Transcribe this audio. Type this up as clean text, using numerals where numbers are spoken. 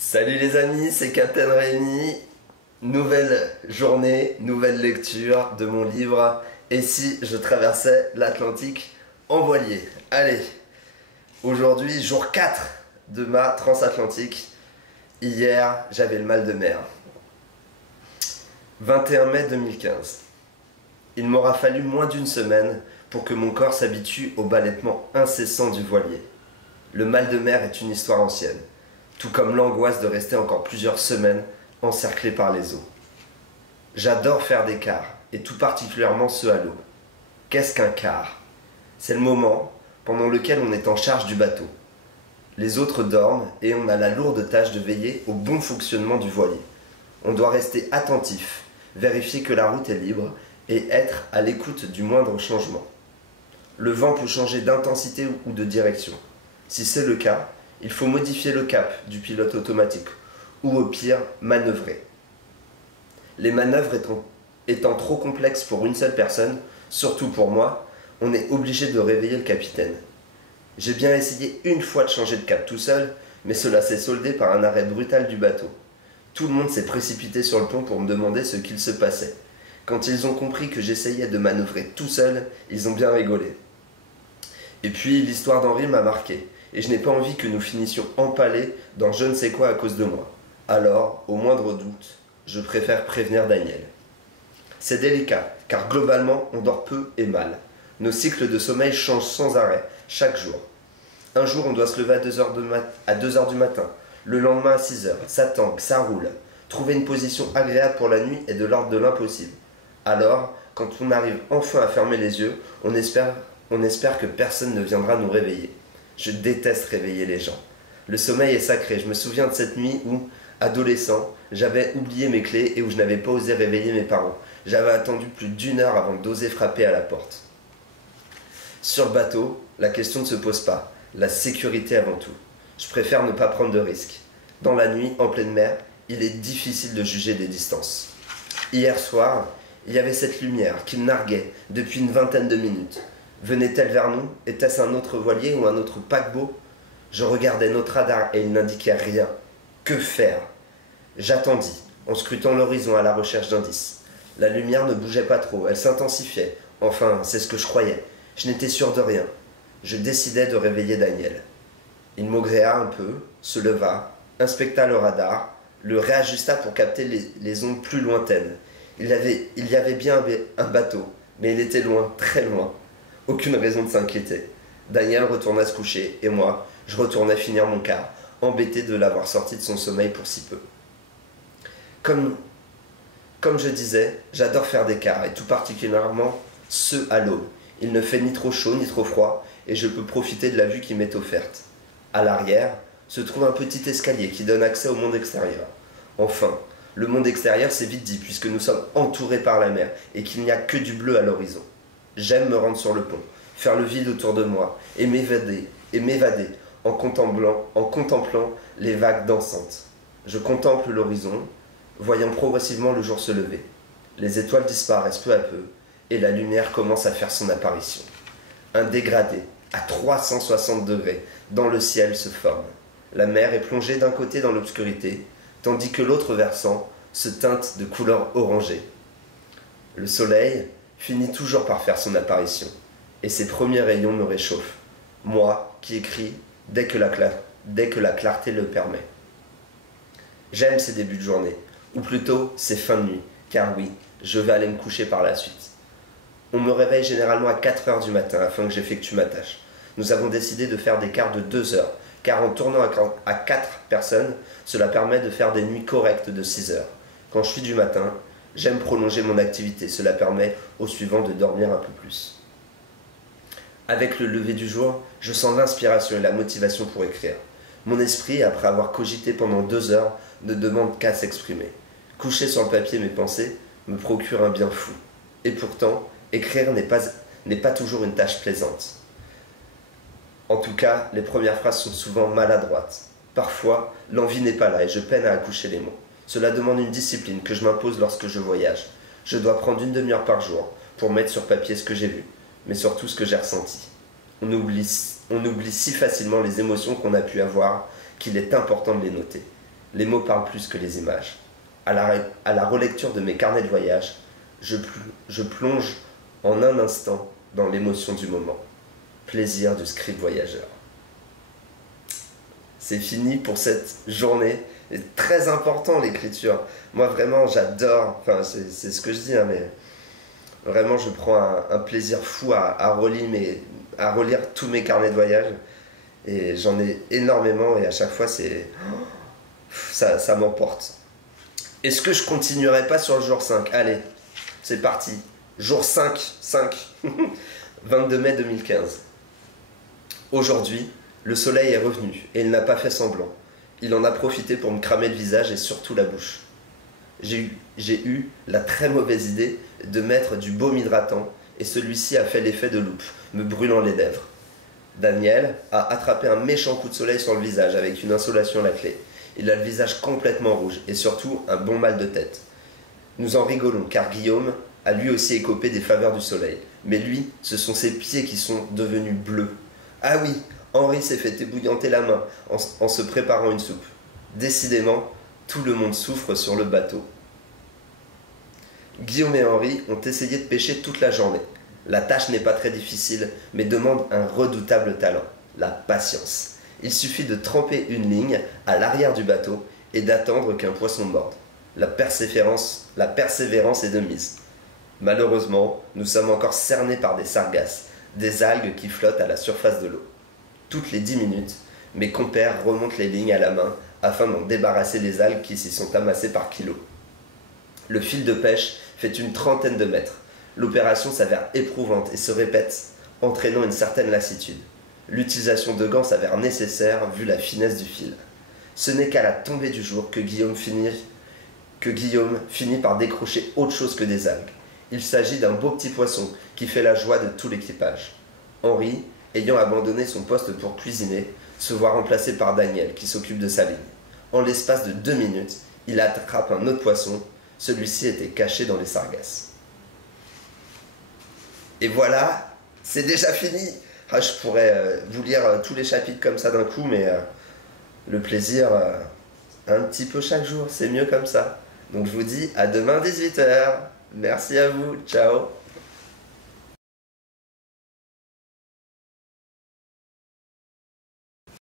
Salut les amis, c'est Captain Rémi. Nouvelle journée, nouvelle lecture de mon livre Et si je traversais l'Atlantique en voilier. Allez, aujourd'hui jour 4 de ma transatlantique. Hier, j'avais le mal de mer. 21 mai 2015. Il m'aura fallu moins d'une semaine pour que mon corps s'habitue au ballettement incessant du voilier. Le mal de mer est une histoire ancienne, tout comme l'angoisse de rester encore plusieurs semaines encerclé par les eaux. J'adore faire des quarts, et tout particulièrement ceux à l'eau. Qu'est-ce qu'un quart? C'est le moment pendant lequel on est en charge du bateau. Les autres dorment et on a la lourde tâche de veiller au bon fonctionnement du voilier. On doit rester attentif, vérifier que la route est libre et être à l'écoute du moindre changement. Le vent peut changer d'intensité ou de direction. Si c'est le cas, il faut modifier le cap du pilote automatique ou au pire manœuvrer. Les manœuvres étant trop complexes pour une seule personne, surtout pour moi, on est obligé de réveiller le capitaine. J'ai bien essayé une fois de changer de cap tout seul, mais cela s'est soldé par un arrêt brutal du bateau. Tout le monde s'est précipité sur le pont pour me demander ce qu'il se passait. Quand ils ont compris que j'essayais de manœuvrer tout seul, ils ont bien rigolé. Et puis l'histoire d'Henri m'a marqué, et je n'ai pas envie que nous finissions empalés dans je ne sais quoi à cause de moi. Alors, au moindre doute, je préfère prévenir Daniel. C'est délicat, car globalement, on dort peu et mal. Nos cycles de sommeil changent sans arrêt, chaque jour. Un jour, on doit se lever à 2 heures du matin, le lendemain à 6 heures. Ça tangue, ça roule. Trouver une position agréable pour la nuit est de l'ordre de l'impossible. Alors, quand on arrive enfin à fermer les yeux, on espère que personne ne viendra nous réveiller. Je déteste réveiller les gens. Le sommeil est sacré. Je me souviens de cette nuit où, adolescent, j'avais oublié mes clés et où je n'avais pas osé réveiller mes parents. J'avais attendu plus d'1 heure avant d'oser frapper à la porte. Sur le bateau, la question ne se pose pas. La sécurité avant tout. Je préfère ne pas prendre de risques. Dans la nuit, en pleine mer, il est difficile de juger des distances. Hier soir, il y avait cette lumière qui me narguait depuis une vingtaine de minutes. Venait-elle vers nous? Était-ce un autre voilier ou un autre paquebot? Je regardais notre radar et il n'indiquait rien. Que faire? J'attendis, en scrutant l'horizon à la recherche d'indices. La lumière ne bougeait pas trop, elle s'intensifiait. Enfin, c'est ce que je croyais. Je n'étais sûr de rien. Je décidai de réveiller Daniel. Il maugréa un peu, se leva, inspecta le radar, le réajusta pour capter les ondes plus lointaines. Il y avait bien un bateau, mais il était loin, très loin. Aucune raison de s'inquiéter. Daniel retourna se coucher, et moi, je retournais finir mon quart, embêté de l'avoir sorti de son sommeil pour si peu. Comme je disais, j'adore faire des quarts, et tout particulièrement ceux à l'aube. Il ne fait ni trop chaud ni trop froid, et je peux profiter de la vue qui m'est offerte. À l'arrière, se trouve un petit escalier qui donne accès au monde extérieur. Enfin, le monde extérieur c'est vite dit, puisque nous sommes entourés par la mer, et qu'il n'y a que du bleu à l'horizon. J'aime me rendre sur le pont, faire le vide autour de moi, et m'évader en contemplant les vagues dansantes. Je contemple l'horizon, voyant progressivement le jour se lever. Les étoiles disparaissent peu à peu, et la lumière commence à faire son apparition. Un dégradé, à 360 degrés, dans le ciel se forme. La mer est plongée d'un côté dans l'obscurité, tandis que l'autre versant se teinte de couleur orangée. Le soleil finit toujours par faire son apparition, et ses premiers rayons me réchauffent, moi qui écris dès que la clarté le permet. J'aime ces débuts de journée, ou plutôt ces fins de nuit, car oui, je vais aller me coucher par la suite. On me réveille généralement à 4 heures du matin afin que j'effectue ma tâche. Nous avons décidé de faire des quarts de 2 heures, car en tournant à 4 personnes, cela permet de faire des nuits correctes de 6 heures. Quand je suis du matin, j'aime prolonger mon activité, cela permet aux suivants de dormir un peu plus. Avec le lever du jour, je sens l'inspiration et la motivation pour écrire. Mon esprit, après avoir cogité pendant 2 heures, ne demande qu'à s'exprimer. Coucher sur le papier mes pensées me procure un bien fou. Et pourtant, écrire n'est pas toujours une tâche plaisante. En tout cas, les premières phrases sont souvent maladroites. Parfois, l'envie n'est pas là et je peine à accoucher les mots. Cela demande une discipline que je m'impose lorsque je voyage. Je dois prendre une demi-heure par jour pour mettre sur papier ce que j'ai vu, mais surtout ce que j'ai ressenti. On oublie si facilement les émotions qu'on a pu avoir qu'il est important de les noter. Les mots parlent plus que les images. À la relecture de mes carnets de voyage, je plonge en un instant dans l'émotion du moment. Plaisir du scribe voyageur. C'est fini pour cette journée. C'est très important l'écriture. Moi vraiment j'adore, enfin c'est ce que je dis, hein, mais vraiment je prends un plaisir fou à relire tous mes carnets de voyage. Et j'en ai énormément et à chaque fois ça m'emporte. Est-ce que je continuerai pas sur le jour 5? Allez, c'est parti. Jour 5, 22 mai 2015. Aujourd'hui, le soleil est revenu et il n'a pas fait semblant. Il en a profité pour me cramer le visage et surtout la bouche. J'ai eu la très mauvaise idée de mettre du baume hydratant et celui-ci a fait l'effet de loupe, me brûlant les lèvres. Daniel a attrapé un méchant coup de soleil sur le visage avec une insolation à la clé. Il a le visage complètement rouge et surtout un bon mal de tête. Nous en rigolons car Guillaume a lui aussi écopé des faveurs du soleil. Mais lui, ce sont ses pieds qui sont devenus bleus. Ah oui, Henri s'est fait ébouillanter la main en se préparant une soupe. Décidément, tout le monde souffre sur le bateau. Guillaume et Henri ont essayé de pêcher toute la journée. La tâche n'est pas très difficile, mais demande un redoutable talent, la patience. Il suffit de tremper une ligne à l'arrière du bateau et d'attendre qu'un poisson morde. La persévérance est de mise. Malheureusement, nous sommes encore cernés par des sargasses, des algues qui flottent à la surface de l'eau. Toutes les 10 minutes, mes compères remontent les lignes à la main afin d'en débarrasser les algues qui s'y sont amassées par kilos. Le fil de pêche fait une trentaine de mètres. L'opération s'avère éprouvante et se répète, entraînant une certaine lassitude. L'utilisation de gants s'avère nécessaire vu la finesse du fil. Ce n'est qu'à la tombée du jour que Guillaume finit par décrocher autre chose que des algues. Il s'agit d'un beau petit poisson qui fait la joie de tout l'équipage. Henri, ayant abandonné son poste pour cuisiner, se voit remplacé par Daniel qui s'occupe de sa ligne. En l'espace de 2 minutes, il attrape un autre poisson. Celui-ci était caché dans les sargasses. Et voilà, c'est déjà fini. Ah, je pourrais vous lire tous les chapitres comme ça d'un coup, mais le plaisir, un petit peu chaque jour, c'est mieux comme ça. Donc je vous dis à demain 18 h. Merci à vous, ciao.